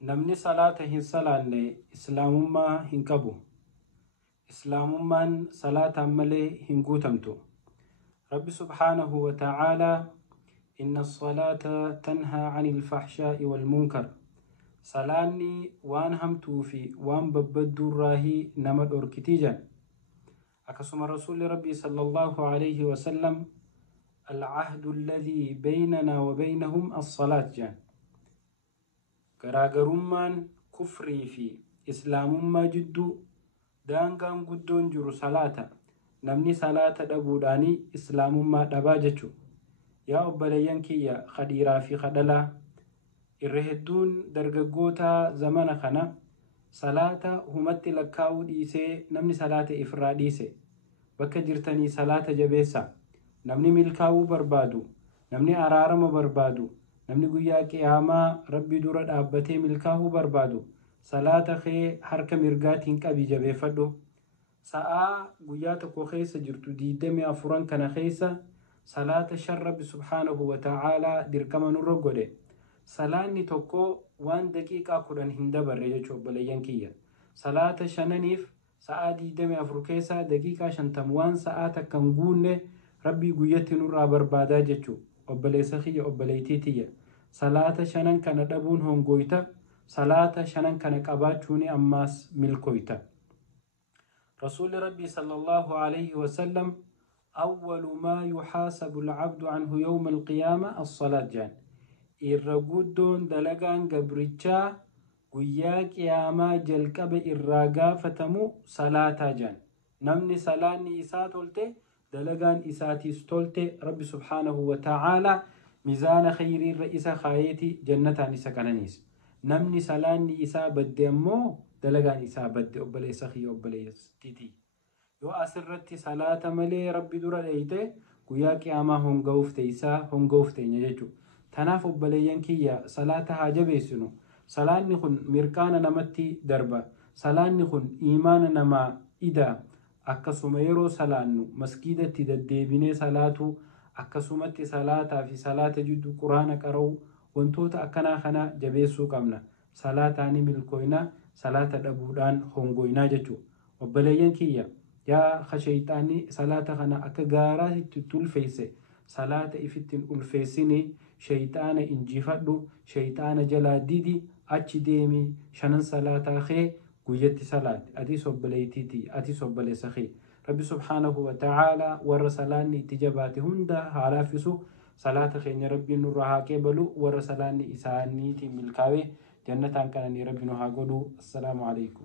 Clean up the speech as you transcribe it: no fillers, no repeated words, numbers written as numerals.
namni salaata hin salaanne islaamummaa hin qabu. islaamummaan salaataan malee hin guutamtu. rabbi subhaanahu wa ta'aalaa inna as-salaata tanhaa 'anil fahshaa'i wal munkar, salaanni waan hamtuu fi waan babbadduurraahi nama dhorkitii jan. akkasuma rasuulli rabbii sallallahu alayhi wa sallam al-'ahdu alladhii baynanaa wa baynahum as-salaat jan. garaagarummaan kufrii fi islaamummaa jidduu daangaan guddoon jiru salaata. namni salaata dhabuudhaanii islaamummaa dhabaa jechuu. yaa obboleeyyan kiyya khadhiiraa fi khadhalaa, irra hedduun dargaggoota zamana kana salaata humatti lakkaa'uu dhiisee namni salaata ifirraa dhiise. bakka jirtanii salaata jabeessa. namni milkaa'uu barbaadu, namni araarama barbaadu, namni guyyaa qiyaamaa rabbi dura dhaabbatee milkaa'uu barbaadu salaata kee harka mirgaatiin qabii jabeeffadhu. sa'aa guyyaa tokko keessa jirtu 24 kana keessa salaata shan rabbi subhaanahu wa ta'aalaa dirqama nurra godhe. salaanni tokko waan daqiiqaa 10 hin dabarre jechuu obboleeyyan kiyya. salaata shananiif sa'aa 24 keessa daqiiqaa 50 waan sa'aa takka hin guunne rabbii guyyatti nurraa barbaadaa jechuu obboleessa kiyya obboleeytii tiyya. salaata shanan kana dhabuun hongoyta, salaata shanan kana qabaachuun ammaas milkoyta. رسول ربي صلى الله عليه وسلم أول ما يحاسب العبد عنه يوم القيامة الصلاة جان. إرقودون دلقان قبرتشا قياك ياما جلقب إرقا فتمو صلاة جان. نمني صلاني إسات تولتي دلقان إساتي ستولتي ربي سبحانه وتعالى ميزان خير الرئيس خايتي جنة نسا كنانيس. نمني صلاني إسا بدمو dalagaan isaa badde obboleessa kiyya obboleessiti. yoo asirratti salaata malee rabbi dura dheeyte guyyaa qiyaamaa honga'uuf teeysaa honga'uuf teenya jechuudha. tanaaf obboleeyyan kiyya salaata haa jabeessinu. salaanni kun mirqaana namatti darba. salaanni kun iimaana namaa ida. akkasuma yeroo salaannu masgiidatti deddeebinee salaatu, akkasumatti salaataa fi salaata jidduu quraana qara'u, wantoota akkanaa kana jabeessuu qabna. salaataani milkooyna, salaata dhabuudhaan hongoynaa jechuudha. obboleeyyan kiyya yaa shayxaanni salaata kana akka gaaraatti ulfeesse salaata ifittiin ulfeessini shayxaana injifadhu, shayxaana jalaa didi, achi deemi shanan salaataa kee guyyatti salaati. atis obboleeytiiti, atis obboleessa kee. rabbi subhaanahu wa ta'aalaa warra salaanni itti jabaate hunda haa laaffisu. salaata keenya rabbiin nurraa haa qeebalu. warra salaanni isaaniitiin milkaa'ee جنة كان ربنا هاقولوا. السلام عليكم.